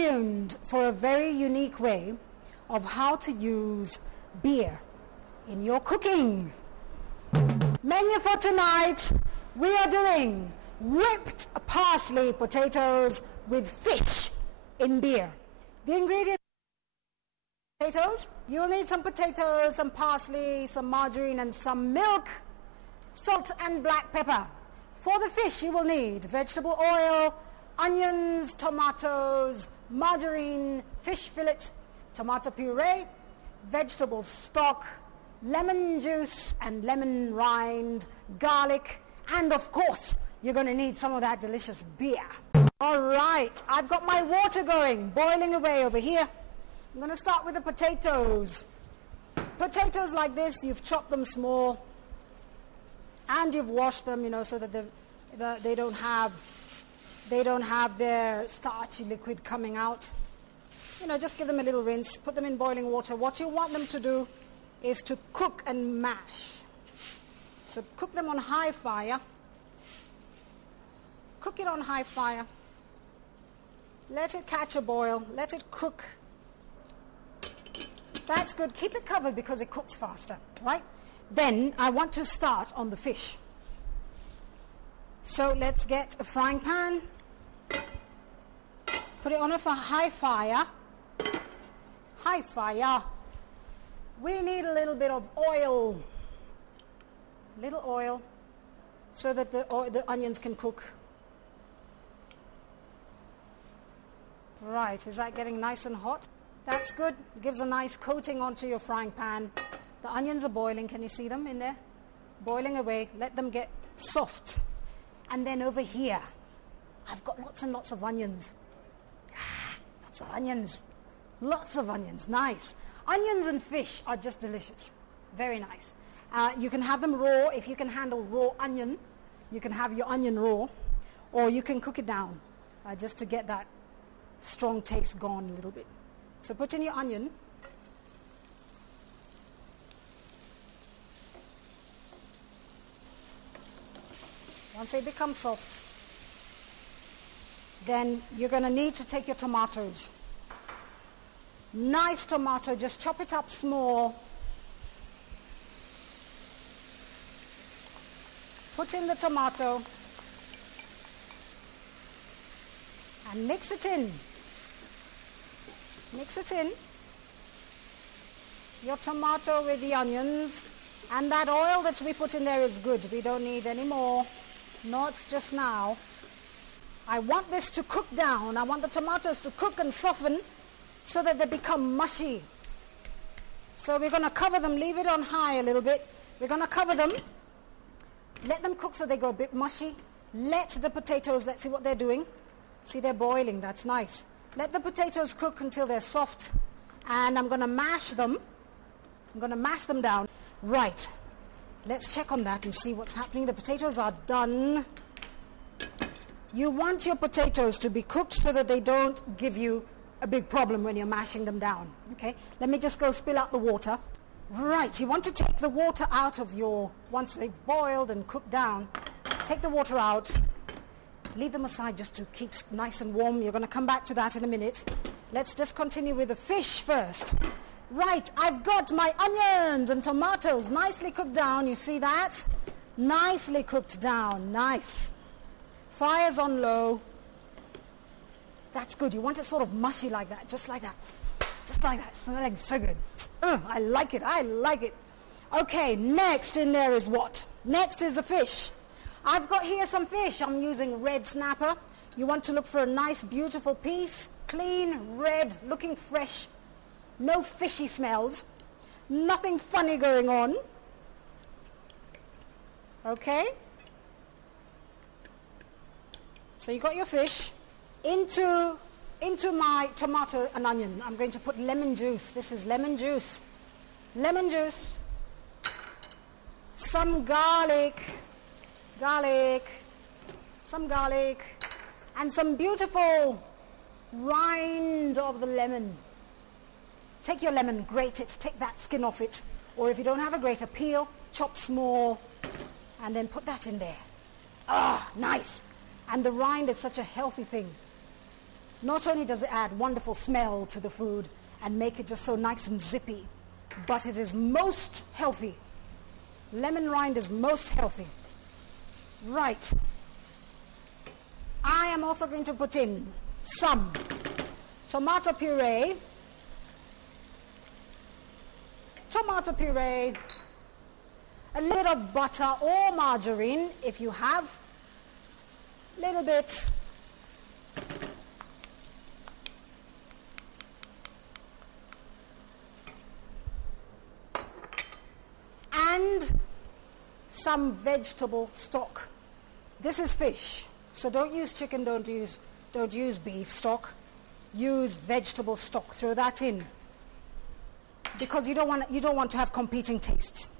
tuned for a very unique way of how to use beer in your cooking. Menu for tonight, we are doing whipped parsley potatoes with fish in beer. The ingredients: potatoes. You'll need some potatoes, some parsley, some margarine and some milk, salt and black pepper. For the fish you will need vegetable oil, onions, tomatoes, margarine, fish fillet, tomato puree, vegetable stock, lemon juice and lemon rind, garlic, and of course you're going to need some of that delicious beer. All right, I've got my water going, boiling away over here. I'm going to start with the potatoes. Potatoes like this, you've chopped them small and you've washed them, so that they don't have their starchy liquid coming out. Just give them a little rinse, put them in boiling water. What you want them to do is to cook and mash. So cook them on high fire. Cook it on high fire. Let it catch a boil. Let it cook. That's good. Keep it covered because it cooks faster, right? Then I want to start on the fish. So let's get a frying pan. Put it on a high fire. High fire. We need a little bit of oil. Little oil so that the onions can cook. Right, is that getting nice and hot? That's good. It gives a nice coating onto your frying pan. The onions are boiling. Can you see them in there? Boiling away. Let them get soft. And then over here, I've got lots and lots of onions. Lots of onions. Lots of onions. Nice. Onions and fish are just delicious. Very nice. You can have them raw. If you can handle raw onion, you can have your onion raw. Or you can cook it down just to get that strong taste gone a little bit. So put in your onion. Once they become soft, then you're going to need to take your tomatoes. Nice tomato, just chop it up small. Put in the tomato and mix it in. Mix it in. Your tomato with the onions. And that oil that we put in there is good. We don't need any more. Not just now. I want this to cook down. I want the tomatoes to cook and soften so that they become mushy. So we're going to cover them. Leave it on high a little bit. We're going to cover them. Let them cook so they go a bit mushy. Let the potatoes, let's see what they're doing. See, they're boiling. That's nice. Let the potatoes cook until they're soft. And I'm going to mash them. I'm going to mash them down. Right. Let's check on that and see what's happening. The potatoes are done. You want your potatoes to be cooked so that they don't give you a big problem when you're mashing them down. Okay? Let me just go spill out the water. Right. You want to take the water out of once they've boiled and cooked down, take the water out. Leave them aside just to keep nice and warm. You're going to come back to that in a minute. Let's just continue with the fish first. Right, I've got my onions and tomatoes nicely cooked down. You see that? Nicely cooked down. Nice. Fire's on low. That's good. You want it sort of mushy like that. Just like that. Just like that. Smelling so good. I like it. I like it. Okay, next in there is what? Next is the fish. I've got here some fish. I'm using red snapper. You want to look for a nice, beautiful piece. Clean, red, looking fresh. No fishy smells. Nothing funny going on. Okay? So you got your fish. Into my tomato and onion, I'm going to put lemon juice. This is lemon juice. Lemon juice. Some garlic. Some garlic. And some beautiful rind of the lemon. Take your lemon, grate it, take that skin off it. Or if you don't have a grater, peel, chop small, and then put that in there. Ah, nice. And the rind is such a healthy thing. Not only does it add wonderful smell to the food and make it just so nice and zippy, but it is most healthy. Lemon rind is most healthy. Right. I am also going to put in some tomato puree, a little of butter or margarine if you have, a little bit. And some vegetable stock. This is fish, so don't use chicken, don't use beef stock. Use vegetable stock. Throw that in because you don't want to have competing tastes.